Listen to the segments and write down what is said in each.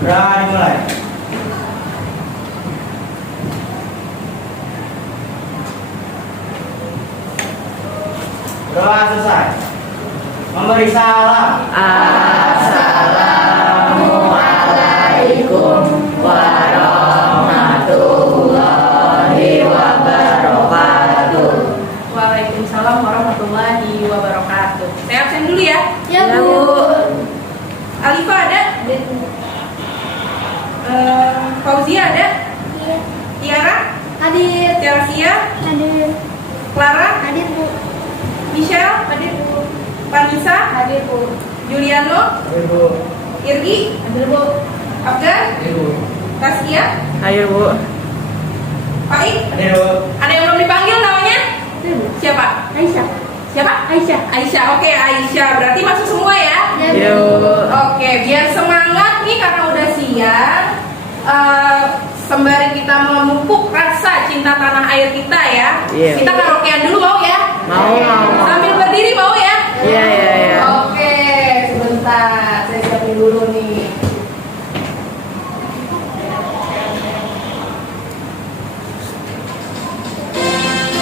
Udah dimulai. Doa selesai. Memberi salam. Assalamualaikum warahmatullahi wabarakatuh. Waalaikumsalam warahmatullahi wabarakatuh. Saya absen dulu ya. Ya, Bu. Alifa ada? Fauzia ada? Iya. Tiara? Hadir. Tiara Sia? Hadir. Clara? Hadir, Bu. Michelle? Hadir, Bu. Vanessa? Hadir, Bu. Juliano? Ibu. Irgi? Hadir, Bu. Afgan? Ibu. Taskia? Hadir, Bu. Faik? Ibu. Ada yang belum dipanggil namanya? Hadir, Bu. Siapa? Aisyah. Siapa? Aisyah. Aisyah. Oke, Aisyah. Berarti masuk semua ya? Ya, Bu. Oke, biar semangat nih karena udah siang. Sembari kita memupuk rasa cinta tanah air kita ya. Iya. Kita karaokean dulu mau ya? Mau. Sambil berdiri mau ya? Iya. Oke, sebentar. Saya siapin dulu nih.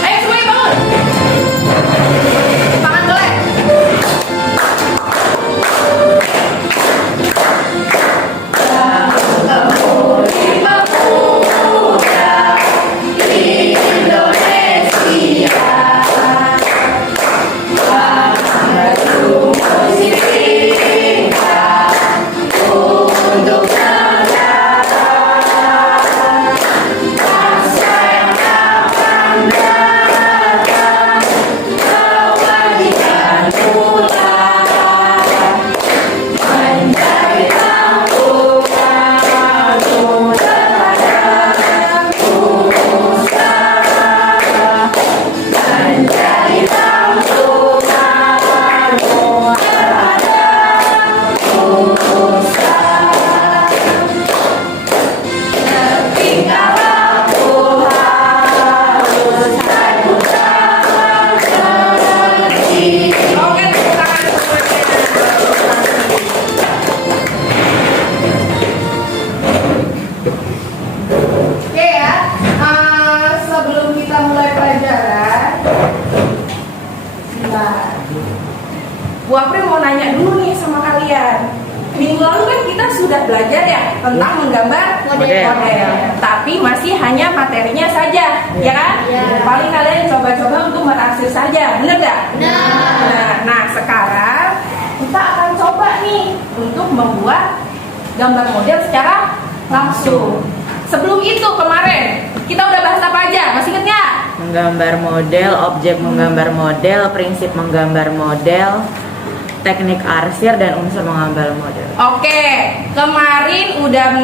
Ayo semuanya bangun. Tangan gelek. Oke, tepuk tangan semuanya. Oke ya, sebelum kita mulai pelajaran, bentar. Bu April mau nanya dulu nih sama kalian. Minggu lalu kan kita sudah belajar ya tentang menggambar model. Tapi masih hanya materinya saja, ya kan? Ya. Paling kalian coba-coba untuk merangsir saja, bener nggak? Nah, sekarang kita akan coba nih untuk membuat gambar model secara langsung. Sebelum itu kemarin kita udah bahas apa aja? Masih inget nggak? Menggambar model, objek menggambar model, prinsip menggambar model, teknik arsir dan unsur menggambar model. Oke, kemarin udah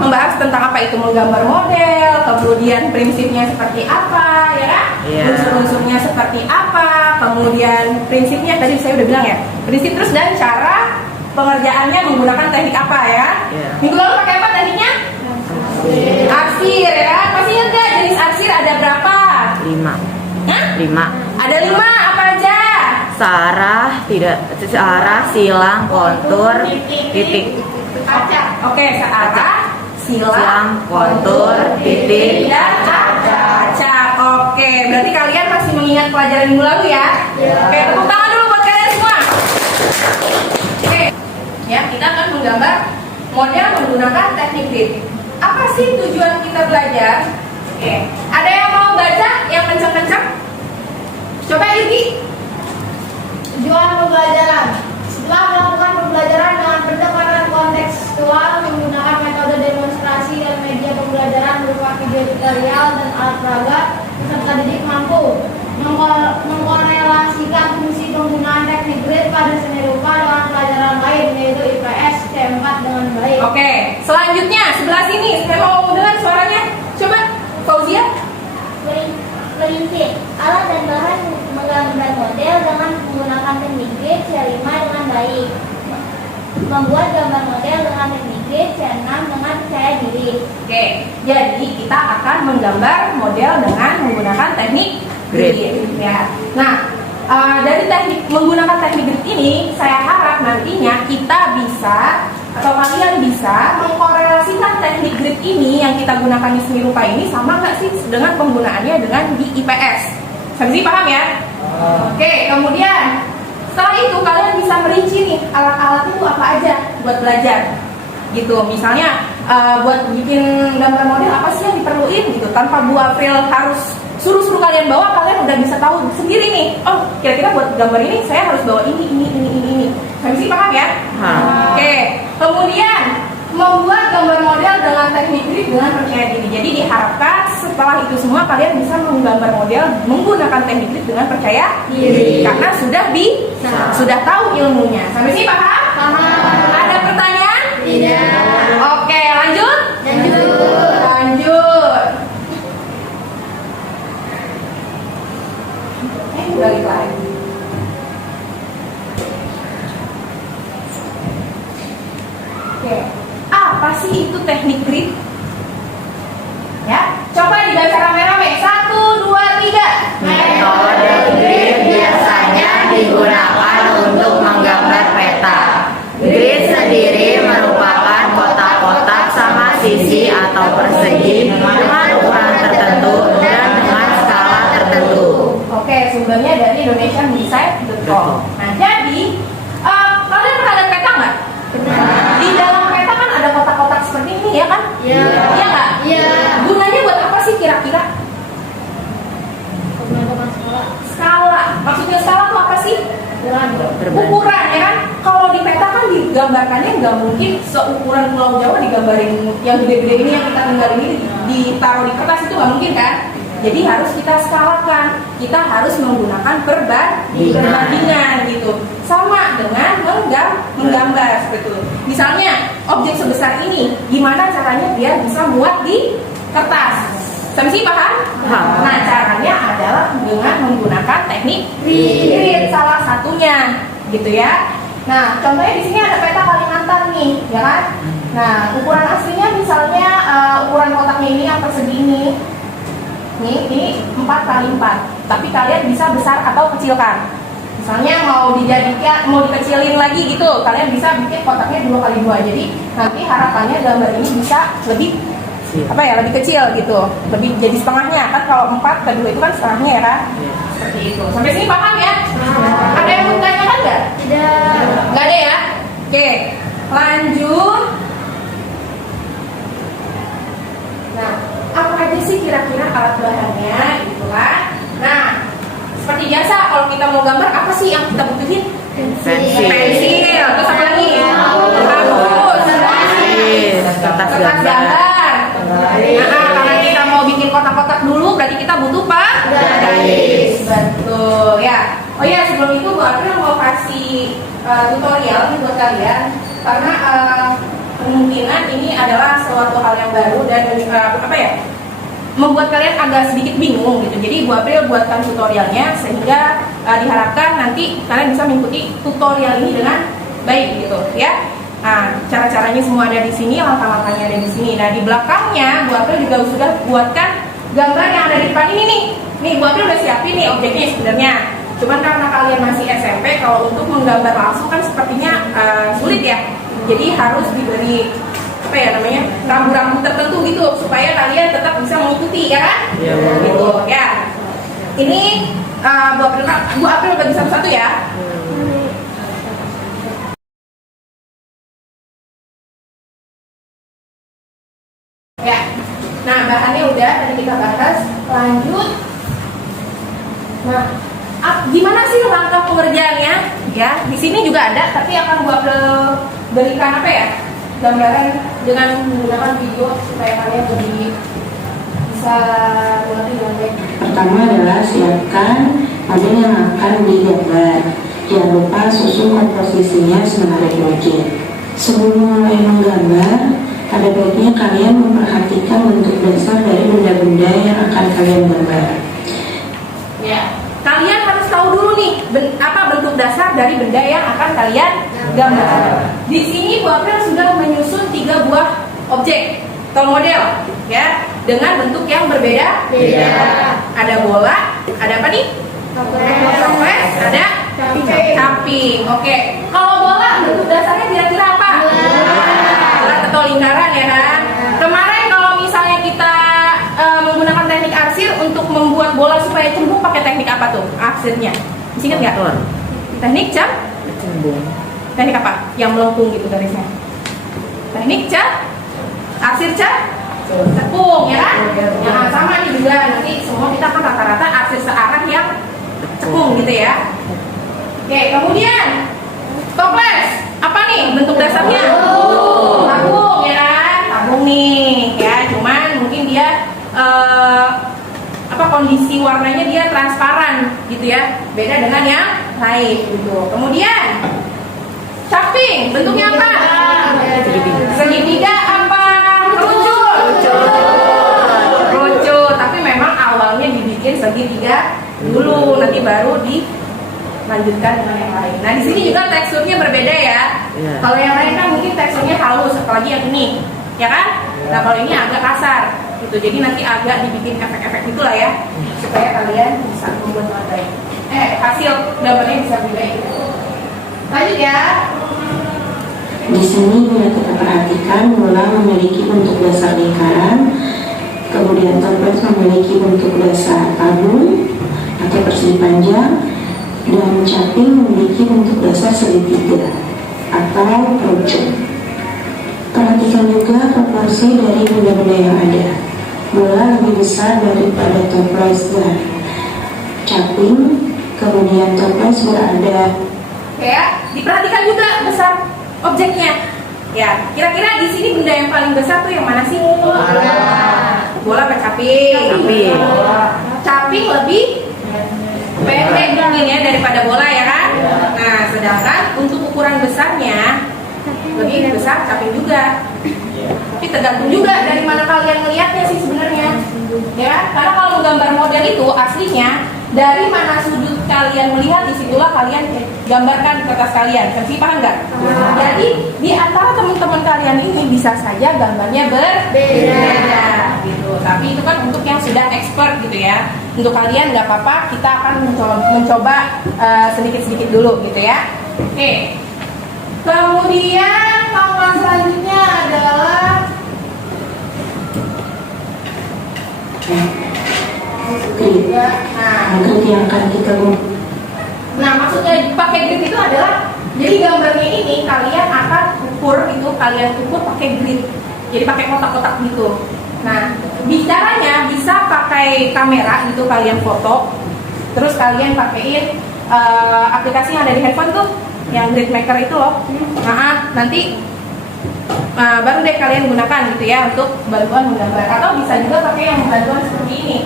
membahas tentang apa itu menggambar model, kemudian prinsipnya seperti apa, ya kan? Iya. Unsur-unsurnya seperti apa, kemudian prinsipnya tadi saya udah bilang ya, prinsip terus dan cara pengerjaannya menggunakan teknik apa ya? Iya. Minggu lalu pakai apa tekniknya? Arsir, ya kan? Masih ingat nggak jenis arsir ada berapa? 5. Hah? 5. Ada 5, apa aja? Searah, silang, kontur, titik. Oke, searah, silang, kontur, titik, dan acak. Oke, berarti kalian masih mengingat pelajaran minggu lalu ya? Oke, tepuk tangan dulu buat kalian semua. Oke, ya kita akan menggambar model menggunakan teknik grid. Apa sih tujuan kita belajar? Oke, ada yang mau baca yang kencang-kencang? Coba Irgi. Tujuan pembelajaran. Setelah melakukan pembelajaran dengan pendekatan kontekstual menggunakan metode demonstrasi dan media pembelajaran berupa video tutorial dan alat peraga, peserta didik mampu mengkorelasikan fungsi penggunaan teknik grid pada seni rupa dengan pelajaran lain yaitu IPS C4 dengan baik. Oke, selanjutnya sebelah sini saya mau dengar suaranya. Coba Fauzia. Prinsip alat dan bahan menggambar model dengan menggunakan teknik grid C5 dengan baik. Membuat gambar model dengan teknik grid C6 dengan percaya diri. Oke, jadi kita akan menggambar model dengan menggunakan teknik Grid. Ya. Nah, dari teknik menggunakan teknik grid ini, saya harap nantinya kita bisa atau kalian bisa mengkorelasikan teknik grid ini yang kita gunakan di seni rupa ini sama nggak sih dengan penggunaannya dengan di IPS? Sampai sini paham ya? Oke, kemudian setelah itu kalian bisa merinci nih alat-alat itu apa aja buat belajar gitu. Misalnya buat bikin gambar model apa sih yang diperluin gitu, tanpa Bu April harus suruh kalian bawa, kalian udah bisa tahu sendiri nih. Oh, kira-kira buat gambar ini saya harus bawa ini. Sampai sini paham ya? Oke, kemudian membuat gambar model dengan teknik grid dengan percaya diri. Jadi diharapkan setelah itu semua kalian bisa menggambar model menggunakan teknik grid dengan percaya diri karena sudah tahu ilmunya. Sampai sini paham? Paham. Ada pertanyaan? Tidak. Oke, lanjut. Balik lagi. Oke, apa sih itu teknik grid? Ya, coba dibaca rame-rame. 1, 2, 3. Metode grid biasanya digunakan untuk menggambar peta. Grid sendiri merupakan kotak-kotak sama sisi atau persegi dengan ukuran tertentu dan dengan skala tertentu. Oke, sumbernya dari indonesiandesign.com. Nah, jadi kalian pernah lihat peta nggak? Di dalam peta kan ada kotak-kotak seperti ini ya kan? Iya. Iya nggak? Iya. Gunanya buat apa sih kira-kira? Skala. Maksudnya skala itu apa sih? Ukuran ya kan? Kalau di peta kan digambarkannya nggak mungkin seukuran Pulau Jawa digambarin yang gede-gede ini yang kita tinggal ini ditaruh di kertas, itu nggak mungkin kan? Jadi harus kita skalakan, kita harus menggunakan perbandingan gitu. Sama dengan menggambar seperti itu. Misalnya objek sebesar ini, gimana caranya biar bisa muat di kertas? Sampai sini paham? Nah, caranya adalah dengan menggunakan teknik grid salah satunya, gitu ya. Nah, contohnya di sini ada peta Kalimantan nih, ya kan? Nah, ukuran aslinya misalnya ukuran kotaknya ini yang persegi ini. Ini 4 kali 4, tapi kalian bisa besar atau kecilkan. Misalnya mau dikecilin lagi gitu, kalian bisa bikin kotaknya 2 kali 2. Jadi nanti harapannya gambar ini bisa lebih lebih kecil gitu, lebih jadi setengahnya kan. Kalau 4 ke 2 itu kan setengahnya ya kan? Seperti itu. Sampai sini paham ya? Ada yang mau ditanyakan nggak? Tidak. Nggak ada ya? Oke, lanjut. Nah, apa aja sih kira-kira alat bahannya gitu kan? Nah, seperti biasa kalau kita mau gambar apa sih yang kita butuhin? Pensil, terus apa lagi? Hapus, kertas gambar. Nah, karena kita mau bikin kotak-kotak dulu, berarti kita butuh garis. Betul ya. Oh ya, sebelum itu Bu April mau kasih tutorial nih buat kalian, karena kemungkinan ini adalah suatu hal yang baru dan membuat kalian agak sedikit bingung gitu. Jadi Bu April buatkan tutorialnya sehingga diharapkan nanti kalian bisa mengikuti tutorial ini dengan baik gitu ya. Nah, cara-caranya semua ada di sini, langkah-langkahnya ada di sini. Nah, di belakangnya Bu April juga sudah buatkan gambar yang ada di depan ini nih. Nih, Bu April udah siapin nih objeknya sebenarnya. Cuman karena kalian masih SMP, kalau untuk menggambar langsung kan sepertinya sulit ya. Jadi harus diberi rambu-rambu tertentu gitu supaya kalian tetap bisa mengikuti ya kan? Iya. Gitu ya. Ini Bu April bagi satu-satu ya. Ya. Nah, bahannya udah tadi kita bahas. Lanjut. Nah, gimana sih langkah pengerjaannya? Ya, di sini juga ada, tapi akan Bu April berikan gambaran dengan menggunakan video supaya kalian lebih bisa mengerti dengan baik. Pertama adalah siapkan model yang akan digambar. Jangan lupa susun komposisinya semenarik mungkin. Sebelum mulai menggambar, pada baiknya kalian memperhatikan bentuk dasar dari benda-benda yang akan kalian gambar. Ya, kalian harus tahu dulu nih apa bentuk dasar dari benda yang akan kalian gambar. Di sini Bu April sudah menyusun 3 buah objek atau model ya dengan bentuk yang berbeda. Ada bola, ada apa nih? Toples, ada caping. Oke. Kalau bola bentuk dasarnya kira-kira apa? arsirnya? Masih ingat nggak? Motor. Teknik Kecimbung. teknik apa? Yang melengkung gitu garisnya. Teknik arsir cekung, ya kan? Ya, sama nih juga, nanti semua kita kan rata-rata arsir searah yang cekung gitu ya. Oke, kemudian toples apa nih bentuk dasarnya? Tabung, ya kan? Tabung nih, ya. Cuman mungkin dia kondisi warnanya dia transparan gitu ya, beda dengan yang lain gitu. Kemudian caping bentuknya apa? Segitiga apa? Kerucut. Tapi memang awalnya dibikin segitiga dulu, nanti baru dilanjutkan dengan yang lain. Nah di sini juga teksturnya berbeda ya. Kalau yang lain kan mungkin teksturnya halus, apalagi yang ini, ya kan? Nah kalau ini agak kasar gitu, jadi nanti agak dibikin efek-efek gitulah ya, supaya kalian bisa membuat baik. Hasil gambarnya bisa baik. Lanjut ya. Di sini bila kita perhatikan, bola memiliki bentuk dasar lingkaran, kemudian toples memiliki bentuk dasar tabung atau persegi panjang, dan caping memiliki bentuk dasar segitiga atau kerucut. Perhatikan juga proporsi dari benda-benda yang ada. Bola lebih besar daripada toples dan caping, kemudian toples berada. Ya, diperhatikan juga besar objeknya. Ya, kira-kira di sini benda yang paling besar tuh yang mana sih? Bola apa caping? Caping lebih pendek mungkin ya daripada bola ya kan? Nah, sedangkan untuk ukuran besarnya lebih besar caping juga. Tapi tergantung juga dari mana kalian melihatnya sih sebenarnya. Ya, karena kalau menggambar model itu aslinya dari mana sudut kalian melihat, disitulah kalian gambarkan kertas kalian. Kasih paham nggak? Jadi di antara teman-teman kalian ini bisa saja gambarnya berbeda gitu. Tapi itu kan untuk yang sudah expert gitu ya. Untuk kalian nggak apa-apa, kita akan mencoba sedikit-sedikit dulu gitu ya. Oke. Kemudian langkah selanjutnya adalah grid. Grid yang akan kita Nah, maksudnya pakai grid itu adalah jadi gambarnya ini kalian akan ukur pakai grid. Jadi pakai kotak-kotak gitu. Nah, caranya bisa pakai kamera gitu, kalian foto. Terus kalian pakein aplikasi yang ada di handphone tuh, yang grid maker itu loh. Nah, nanti baru deh kalian gunakan gitu ya untuk bantuan menggambar. Atau bisa juga pakai yang bantuan seperti ini.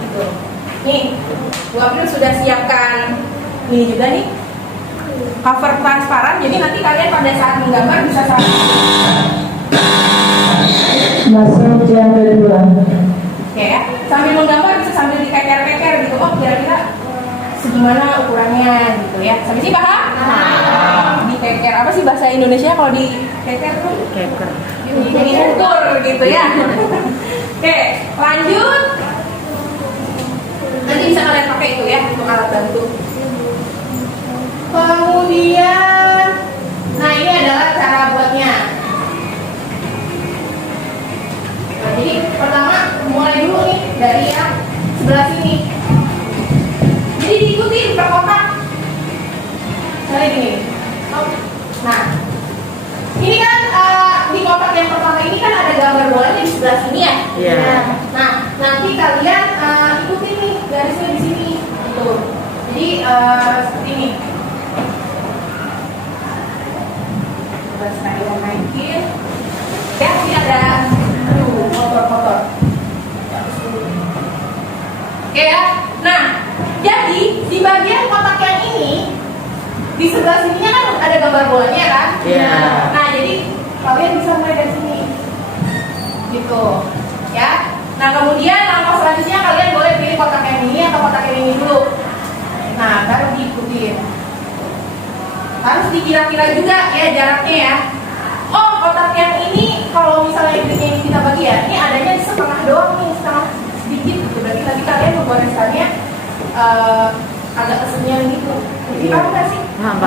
Gitu. Nih, Bu April sudah siapkan ini juga nih, cover transparan. Jadi nanti kalian pada saat menggambar bisa masuk jam kedua. Oke ya, sambil menggambar bisa sambil dikeker-keker gitu. Oh kira-kira segimana ukurannya gitu ya. Sampai sini paham? Dikeker apa sih bahasa Indonesia kalau dikeker tuh? Keker. Diukur gitu ya. Oke, lanjut. Nanti bisa kalian pakai itu ya untuk alat bantu. Kemudian, nah ini adalah cara buatnya. Nah, jadi pertama mulai dulu nih dari yang sebelah sini. Jadi diikuti per kotak. Misalnya gini. Nah, ini kan di kotak yang pertama ini kan ada gambar bolanya di sebelah sini ya. Iya. Nah, nanti kalian ikutin nih garisnya di sini. Gitu. Jadi seperti ini. Coba saya naikin. Ya, ini ada motor-motor. Oke ya. Nah, jadi di bagian kotak yang ini di sebelah sininya kan ada gambar bolanya kan? Iya. Nah, jadi kalian bisa mulai dari sini. Gitu. Ya. Nah, kemudian langkah selanjutnya kalian boleh pilih kotak yang ini atau kotak yang ini dulu. Nah, baru diikutin. Harus dikira-kira juga ya jaraknya ya. Oh, kotak yang ini kalau misalnya gridnya ini kita bagi ya, ini adanya di setengah doang nih, setengah sedikit gitu. Berarti nanti kalian memgoresannya agak kesenyan gitu. Jadi paham nggak sih? Paham.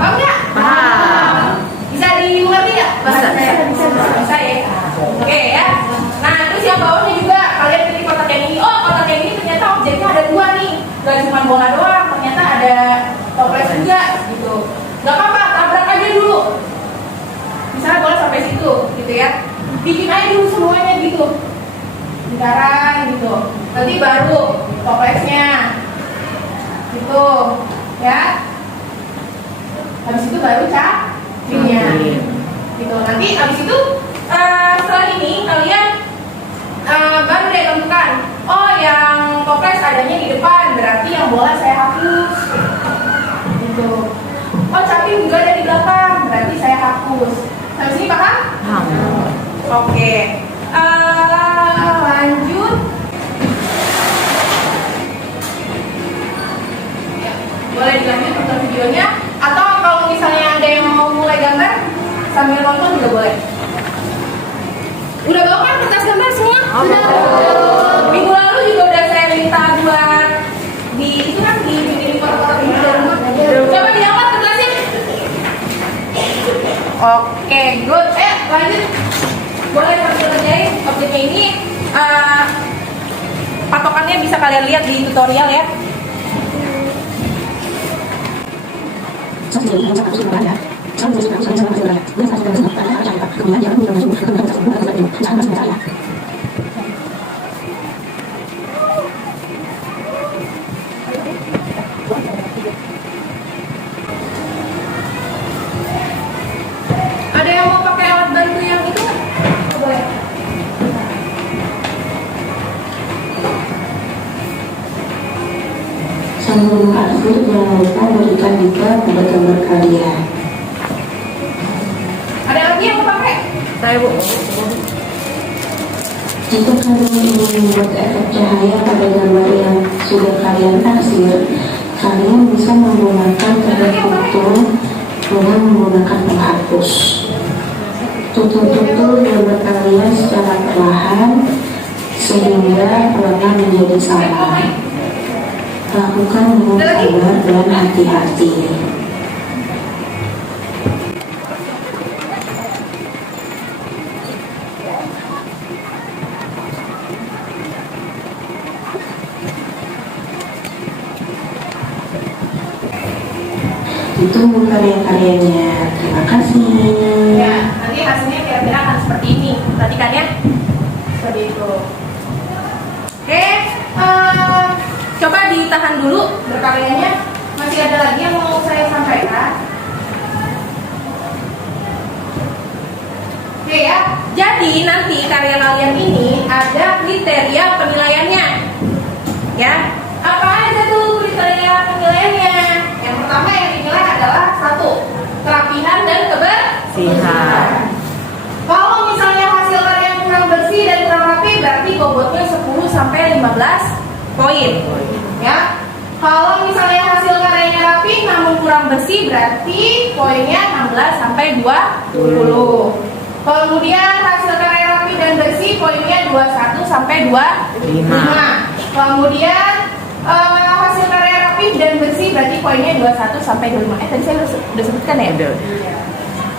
Paham nggak? Paham. Bisa dimengerti nggak? Bisa. Bisa ya. Oke ya. Nah, terus yang bawahnya juga kalian pilih kotak yang ini. Oh, kotak yang ini ternyata objeknya gak cuma bola doang, ternyata ada toples juga gitu. Gak apa-apa, tabrak aja dulu. Misalnya bola sampai situ, gitu ya. Bikin aja dulu semuanya gitu, lingkaran gitu. Nanti baru toplesnya, gitu, ya. Habis itu baru capingnya, gitu. Nanti habis itu setelah ini kalian baru deh tentukan. Oh, yang toples adanya di depan, berarti yang bola saya hapus, gitu. Oh, caping juga ada di belakang, berarti saya hapus. Sampai sini paham? Oke. Lanjut. Ya, boleh dilanjut nonton videonya, atau kalau misalnya ada yang mau mulai gambar sambil nonton juga boleh. Udah bawa kan kertas gambar semua? Sudah. Minggu lalu juga udah saya minta buat di itu kan di foto-foto ini dari rumah. Coba diangkat kertasnya. Oke, good. Lanjut. Boleh kerjain objeknya ini. Patokannya bisa kalian lihat di tutorial ya. Ada yang mau pakai alat bantu yang itu? Boleh. Sambil mengakhir, jangan lupa berikan juga pada gambar kalian. Ada lagi yang mau pakai? Saya Bu. Jika kalian ingin membuat efek cahaya pada gambar yang sudah kalian taksir, kalian bisa menggunakan teknik foto dengan menggunakan penghapus. Tutur-tutur gambar kalian secara perlahan sehingga warna menjadi sama. Lakukan dengan sabar dan hati-hati. Ditunggu karya-karyanya. Terima kasih. Ya, nanti hasilnya kira-kira akan seperti ini. Perhatikan ya. Seperti itu. Oke, coba ditahan dulu berkaryanya. Masih ada lagi yang mau saya sampaikan. Oke ya. Jadi nanti karya kalian ini ada kriteria penilaiannya. Ya. Apa aja tuh kriteria penilaiannya? Yang pertama yang dinilai adalah 1, kerapihan dan kebersihan. Kalau misalnya hasil karya yang kurang bersih dan kurang rapi, berarti bobotnya 10 sampai 15 poin. Ya. Kalau misalnya hasil karyanya rapi namun kurang bersih, berarti poinnya 16 sampai 20. Kemudian hasil karya rapi dan bersih poinnya 21 sampai 25. Kemudian hasil karya rapi dan bersih berarti poinnya 21 sampai 25. Tadi saya udah sebutkan ya? Udah.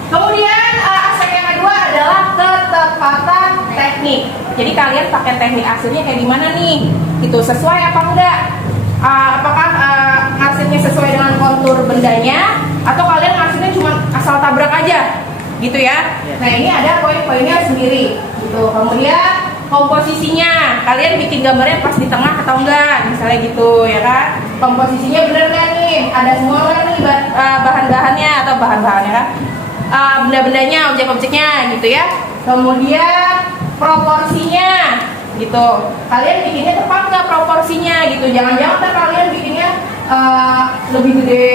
Kemudian aspek yang kedua adalah ketepatan teknik. Jadi kalian pakai teknik hasilnya kayak gimana nih? Itu sesuai apa enggak? Apakah hasilnya sesuai dengan kontur bendanya atau kalian hasilnya cuma asal tabrak aja? Gitu ya. Nah, ini ada poin-poinnya sendiri gitu. Kemudian komposisinya, kalian bikin gambarnya pas di tengah atau enggak, misalnya gitu ya kan. Komposisinya bener nggak nih, ada semua nggak nih bahan-bahannya atau bahan-bahannya kan, benda-bendanya, objek-objeknya gitu ya. Kemudian proporsinya gitu, kalian bikinnya tepat nggak proporsinya gitu. Jangan-jangan ntar kalian bikinnya lebih gede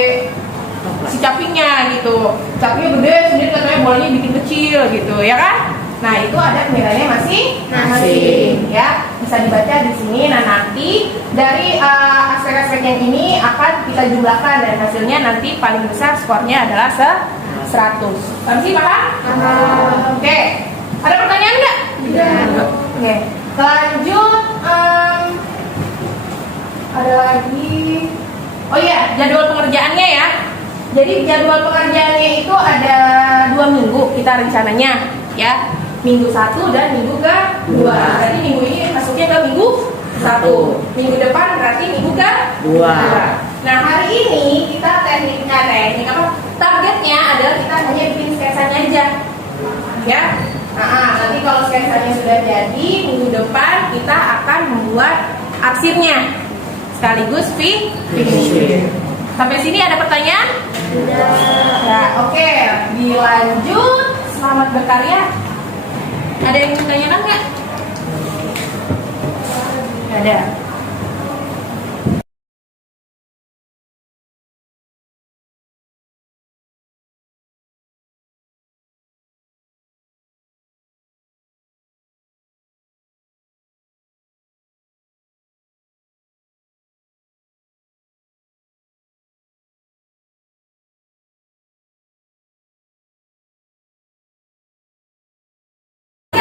si capingnya gitu, capingnya gede sendiri katanya bolanya bikin kecil gitu ya kan. Nah, itu ada penilaiannya masing-masing ya, bisa dibaca di sini. Nah, nanti dari aspek-aspek yang ini akan kita jumlahkan dan hasilnya nanti paling besar skornya adalah 100. Masih paham? Oke. Ada pertanyaan nggak? Tidak. Oke. Lanjut. Ada lagi. Oh iya, jadwal pengerjaannya ya. Jadi jadwal pengerjaannya itu ada 2 minggu kita rencananya ya. Minggu 1 dan minggu ke-2. Jadi minggu ini masuknya ke minggu 2 1. Minggu depan berarti minggu ke 2. Nah, hari ini kita teknik apa? Targetnya adalah kita hanya bikin sketsanya aja. Ya. Nanti kalau sketsanya sudah jadi, minggu depan kita akan membuat arsipnya. Sekaligus finishing. Sampai sini ada pertanyaan? Nah, oke, dilanjut. Selamat berkarya. Ada yang ditanyakan nggak? Nggak ada.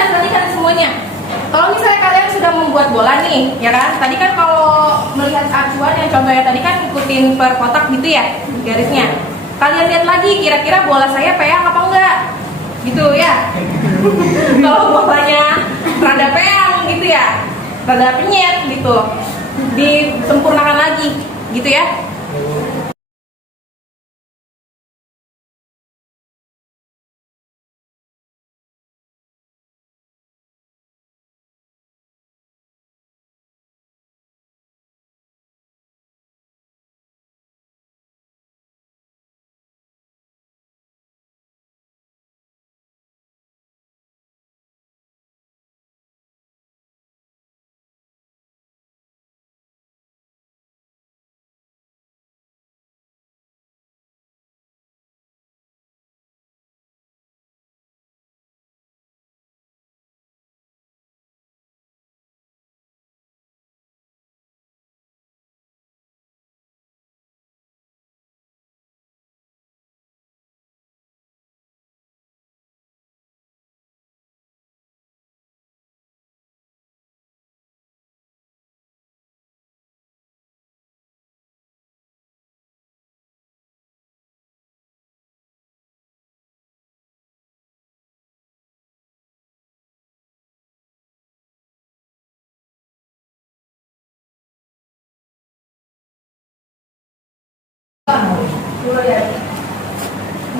Tadi kan semuanya. Kalau misalnya kalian sudah membuat bola nih, ya kan? Tadi kan kalau melihat acuan yang contohnya tadi kan ikutin per kotak gitu ya, garisnya. Kalian lihat lagi kira-kira bola saya peang apa enggak? Gitu ya. Kalau bolanya rada peang gitu ya, rada penyet gitu. Disempurnakan lagi gitu ya.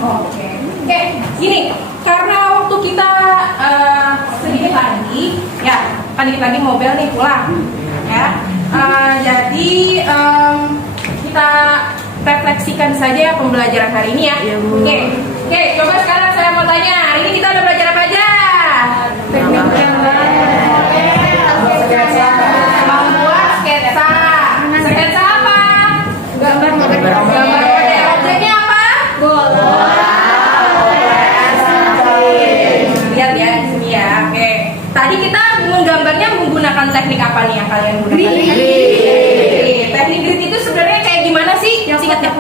Oke, gini, karena waktu kita sedikit lagi, ya, kan dikit lagi mobil nih pulang, ya. Jadi kita refleksikan saja pembelajaran hari ini ya. Oke, coba sekarang saya mau tanya, hari ini kita udah belajar apa aja? Teknik gambar, membuat sketsa. Sketsa apa? Gambar model. Objeknya apa? Bola. Lihat ya di sini ya. Oke. Tadi kita menggambarnya menggunakan teknik apa nih yang kalian gunakan? Grid. Teknik grid itu sebenarnya kayak gimana sih? Singkat ya.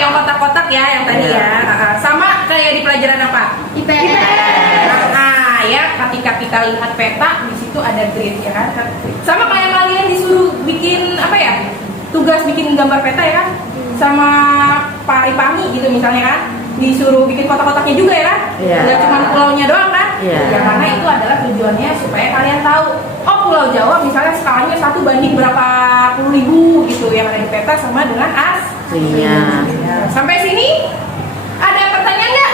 Yang kotak-kotak ya, yang tadi ya. Sama kayak di pelajaran apa? IPS. Ya, ketika kita lihat peta di situ ada grid ya kan. Sama kayak kalian disuruh bikin apa ya? Tugas bikin gambar peta ya kan, sama Pak Ripami gitu misalnya kan, disuruh bikin kotak-kotaknya juga ya kan, nggak cuma pulaunya doang kan, ya karena itu adalah tujuannya supaya kalian tahu, oh Pulau Jawa misalnya skalanya 1 banding berapa puluh ribu gitu yang ada di peta sama dengan aslinya. Sampai sini ada pertanyaan nggak?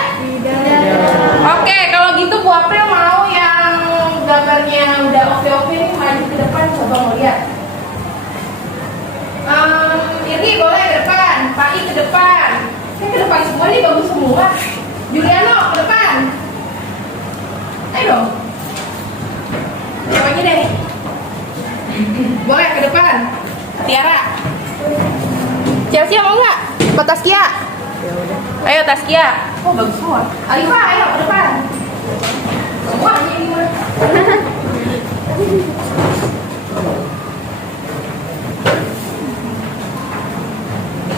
Oke, kalau gitu Bu April mau yang gambarnya udah oke nih maju ke depan, coba mau lihat. Irgi boleh ke depan, Pak I ke depan. Saya ke depan semua nih, bagus semua. Juliano ke depan. Ayo dong. Siapanya deh. Boleh ke depan. Tiara. Chelsea mau nggak? Ke Taskia. Ayo Taskia. Oh bagus semua. Alifa ayo ke depan. Semuanya ini boleh.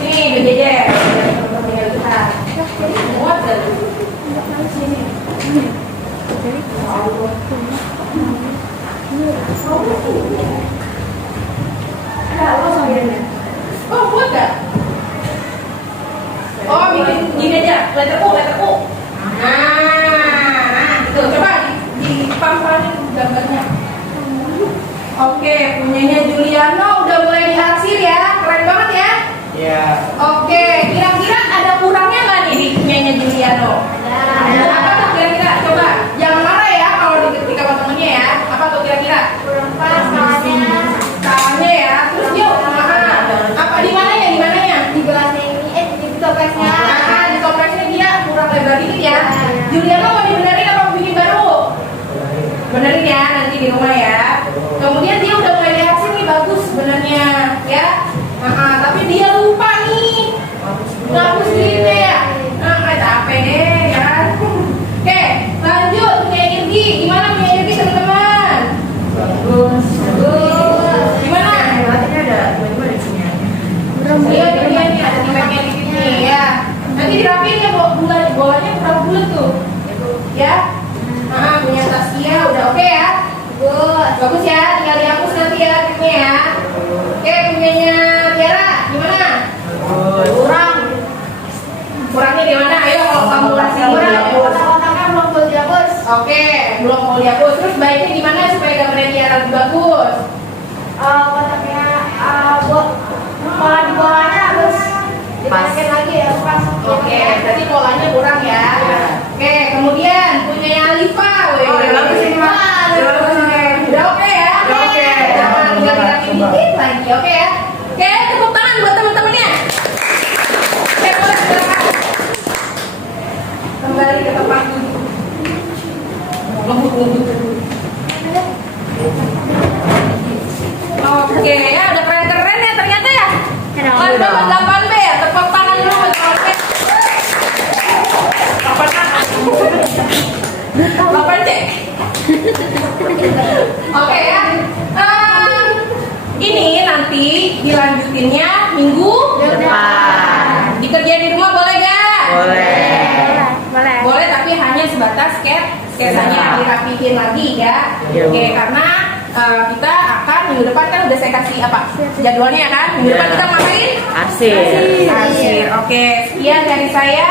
Ini berjejer, tinggal kita. Muat dan sini. Oh, muat gak? Oh, bikin gini aja, letter U. Nah, gitu. Coba di pam-pamin gambarnya. Oke, punyanya Juliano udah mulai diarsir ya, keren banget ya. Ya. Oke, kira-kira ada kurangnya nggak nih di punyanya Juliano? Ada apa tuh kira-kira? Coba, jangan marah ya kalau diketik sama temennya ya. Apa tuh kira-kira? Kurang pas salahnya Salahnya ya. Terus dia apa di mananya? Di mananya? di gelasnya ini, di topesnya. Nah, di toplesnya dia kurang lebar dikit ya. Juliano mau dibenerin apa bikin baru? Benerin ya nanti di rumah ya. Kemudian dia udah mulai reaksi nih, bagus sebenarnya ya. Tapi dia lupa nih ngapus skripnya ya. Capek deh ya kan. Oke, lanjut punya Irgi. Gimana punya Irgi teman-teman? Bagus. Gimana? Ini ada tiba-tiba di sini aja. Iya, ini ada tipeknya di sini ya. Nanti dirapiin ya bulan bawahnya kurang bulat tuh. Ya. Punya Tasya udah oke ya. Bagus ya, tinggal dihapus nanti ya tipnya ya. Oke, punyanya Tiara gimana? Kurangnya di mana? Ayo kalau kamu kasih Kotak-kotaknya belum full dihapus. Oke, belum mau dihapus. Terus baiknya gimana supaya gambarnya Tiara lebih bagus? Kotaknya pola di bawahnya harus dipakai lagi ya pas. Oke, berarti polanya kurang ya. Oke, kemudian punyanya Alifa. Udah bagus ini, Mas. Udah bagus ini. Udah oke ya? Udah oke. Jangan tinggal dirapiin dikit lagi, oke ya? Oke, tepuk tangan buat teman-temannya. Oke, boleh silakan. Kembali ke tempat duduk. Oke, ya udah keren-keren ya ternyata ya. Mantap buat 8B ya, tepuk tangan dulu buat 8B. 8C. Oke ya. Ini nanti dilanjutinnya minggu Depan. dikerjain di rumah boleh gak? Boleh. Boleh, tapi hanya sebatas sketsanya dirapihin lagi ya. Iya, Bu. Oke, karena kita akan minggu depan kan udah saya kasih apa jadwalnya ya kan. Minggu depan kita ngapain? Arsir. Oke, sekian dari saya.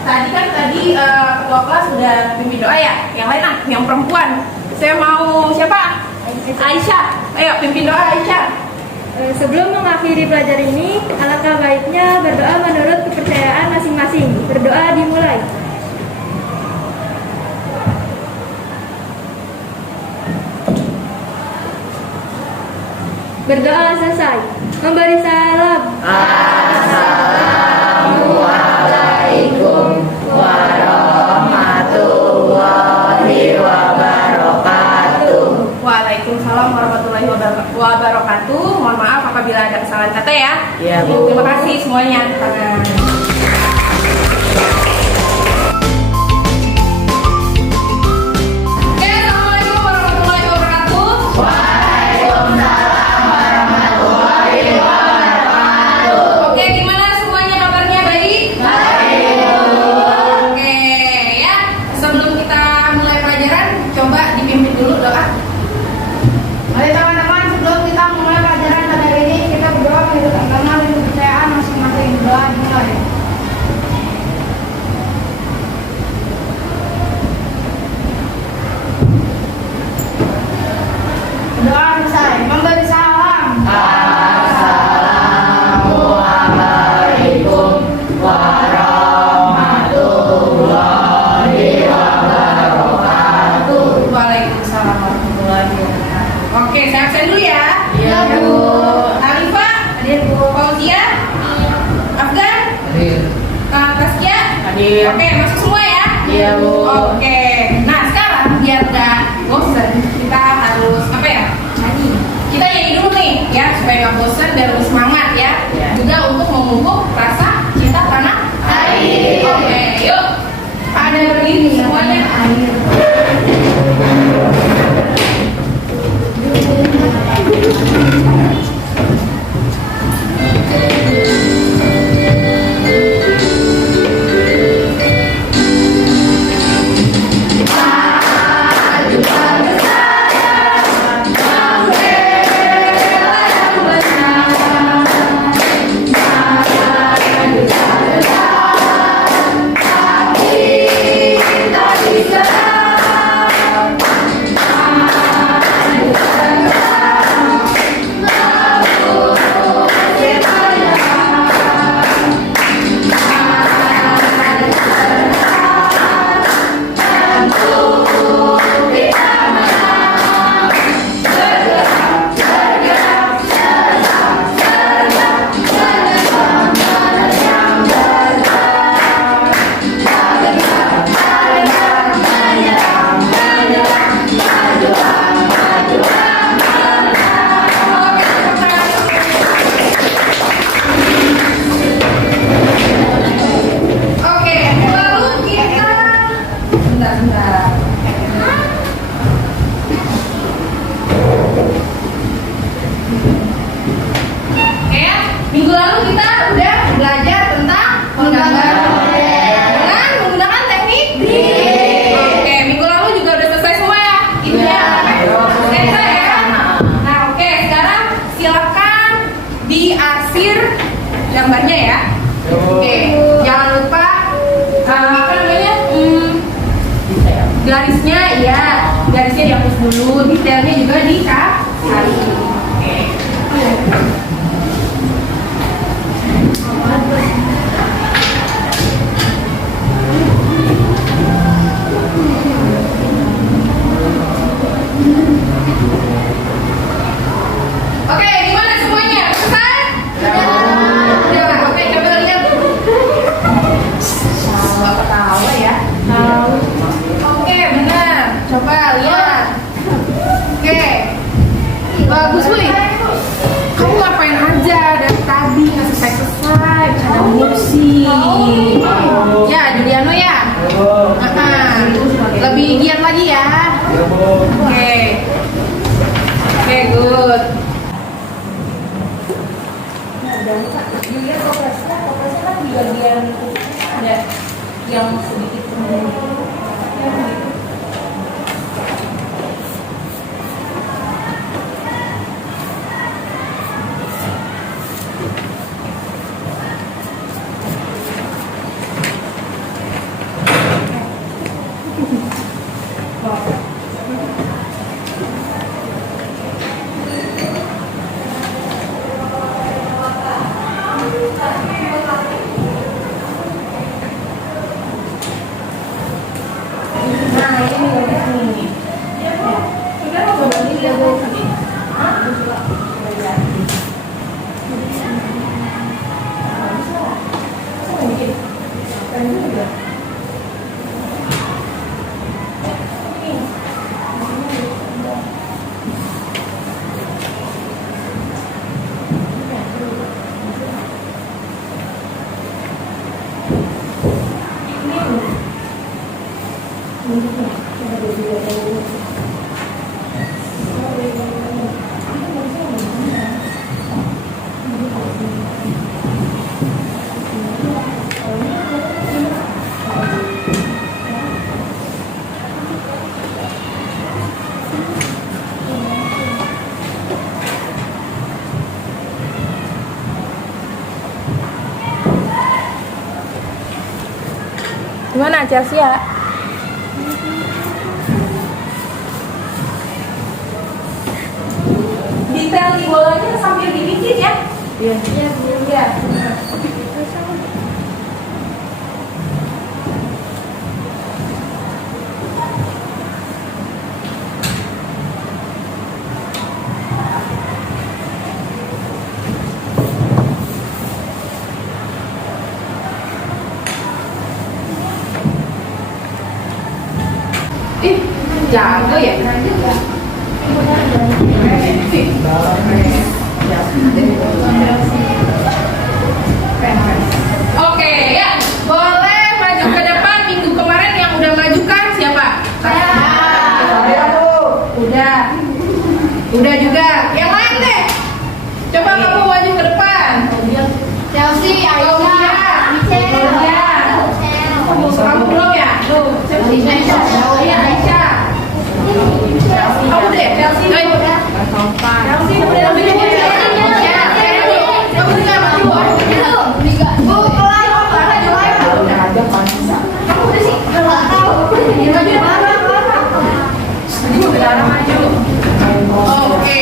Tadi ketua kelas sudah pimpin doa ya. Yang lain yang perempuan. Saya mau siapa? Aisyah. Ayo pimpin doa Aisyah. Sebelum mengakhiri pelajaran ini, alangkah baiknya berdoa menurut kepercayaan masing-masing. Berdoa dimulai. Berdoa selesai. Memberi salam. Assalamualaikum warahmatullahi wabarakatuh. Waalaikumsalam warahmatullahi wabarakatuh. Mohon maaf apabila ada kesalahan kata ya. Iya, Bu. Terima kasih semuanya. Tangan. Oke, masuk semua ya? Iya, Bu. Oke. Nah, sekarang biar gak bosen, kita harus apa ya? Nyanyi. Kita nyanyi dulu nih ya, supaya gak bosen dan lebih semangat ya. Juga untuk memupuk rasa cinta tanah air. Oke, yuk. Pada berdiri semuanya. Kita garisnya ya, garisnya dihapus dulu, detailnya juga dikasih. Oke. Oke, gimana semuanya? Selesai? Udah. Oke, coba lihat. Gak ketawa ya. Oke, benar. Coba lihat. Oke. Bagus, Wuli. Kamu ngapain aja dari tadi nggak selesai, ada musik. Ya, Juliano ya. Lebih giat lagi ya. Oke. Oke, good. Julian koperasinya kan di bagian ada yang sedikit gimana Chelsea ya? Detail di bolanya sambil dibikin ya? Iya. Iya. Jago ya? Oke ya, boleh maju ke depan. Minggu kemarin yang udah maju kan siapa? Udah juga. Yang lain deh. Coba kamu maju ke depan. Chelsea, Kamu belum ya? Aisyah. Kamu deh, Chelsea. Chelsea udah lebih dulu. Ya, kamu juga maju. Kamu udah sih? Maju. Oke.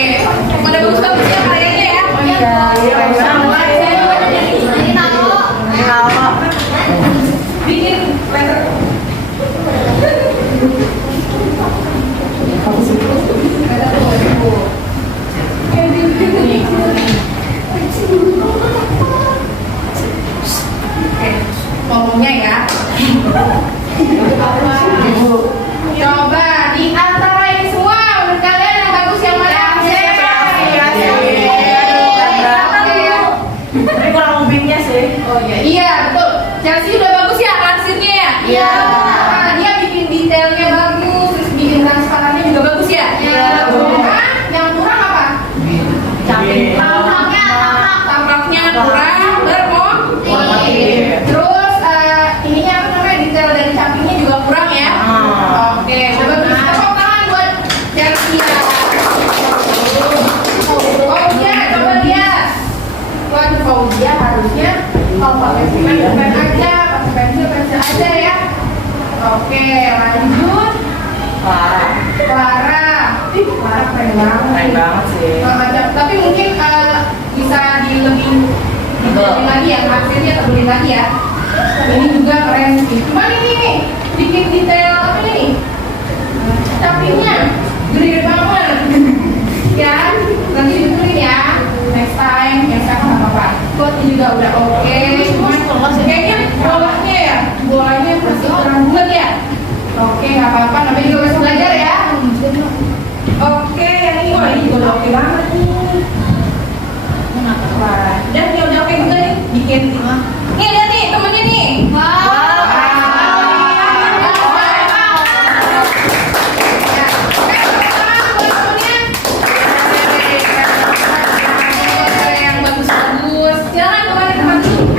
Pada bagus-bagus ya karyanya ya. Bikin letter. Ngomongnya ya. Coba di antara ini semua menurut kalian yang bagus yang mana? Tapi kurang mobilnya sih. Oh iya. Iya betul. Chelsea udah bagus ya lansirnya ya. Iya. Nah, dia bikin detailnya bagus, terus bikin transparannya juga bagus ya. Iya. Yang kurang apa? Tampaknya kurang bermotif. Terus ininya apa namanya detail dari sampingnya juga kurang ya. Oke, coba Ih, parah, keren banget. Keren banget sih. Tapi mungkin bisa lebih dibelin lagi ya, akhirnya terbelin lagi ya. Ini juga keren sih. Cuman ini nih, bikin detail apa ini? Capingnya gede banget. Ya, nanti dibetulin ya. Next time, yang sekarang nggak apa-apa. Quote juga udah oke. Cuman kayaknya bolanya ya, bolanya masih kurang bulat ya. Oke, nggak apa-apa. Namanya juga masih belajar ya. Oke, yang ini wah ini juga udah oke banget nih. Wah, dan dia udah oke juga nih. Bikin nih lihat nih temennya nih. Yang bagus-bagus. Silakan kembali tempat dulu.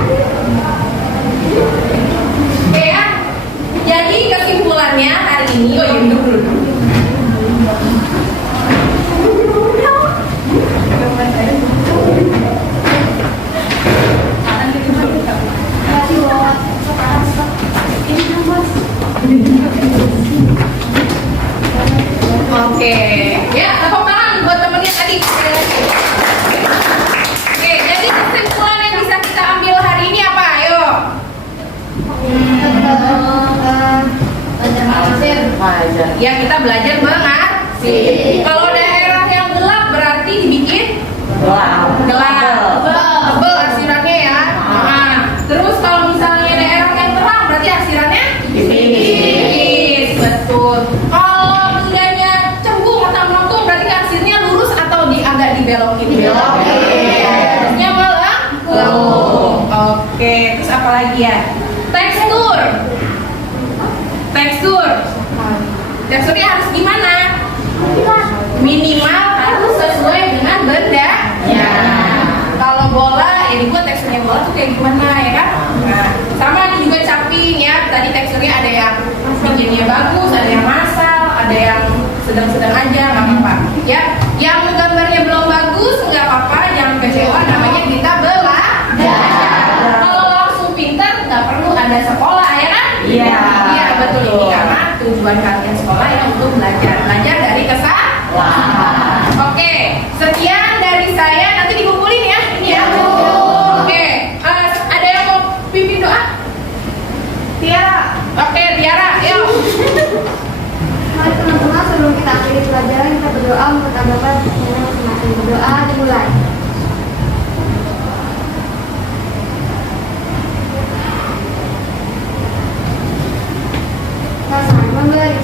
Oke ya. Jadi kesimpulannya hari ini, oh iya dulu. Oke, ya tepuk tangan buat temennya tadi. Oke, jadi kesimpulan yang bisa kita ambil hari ini apa? Ayo. Wajar. Ya kita belajar mengarsi. Kalau daerah yang gelap berarti dibikin gelap. Tebel arsirannya ya. Nah, terus kalau misalnya daerah yang terang berarti arsirannya tipis. Betul. Kalau bendanya cembung atau melengkung berarti arsirnya lurus atau agak dibelokin. Harusnya melengkung. Oke, terus apa lagi ya? Teksturnya harus gimana? Minimal harus sesuai dengan benda. Ya. Kalau bola, ya dibuat teksturnya bola tuh kayak gimana ya kan? Nah, sama ini juga caping ya. Tadi teksturnya ada yang bikinnya bagus, ada yang massal, ada yang sedang-sedang aja, nggak apa-apa. Ya, yang gambarnya belum bagus nggak apa-apa, jangan kecewa. Namanya kita belajar. Kalau langsung pintar nggak perlu ada sekolah ya kan? Iya betul. Ini karena tujuan kalian sekolah ya untuk belajar dari kesalahan. Oke, sekian dari saya. Nanti dikumpulin ya ini ya. Oke, ada yang mau pimpin doa? Tiara. Oke, Tiara, yuk. Mari teman-teman sebelum kita akhiri pelajaran kita berdoa untuk Bapak masing-masing. Berdoa dimulai. Pasangan memberi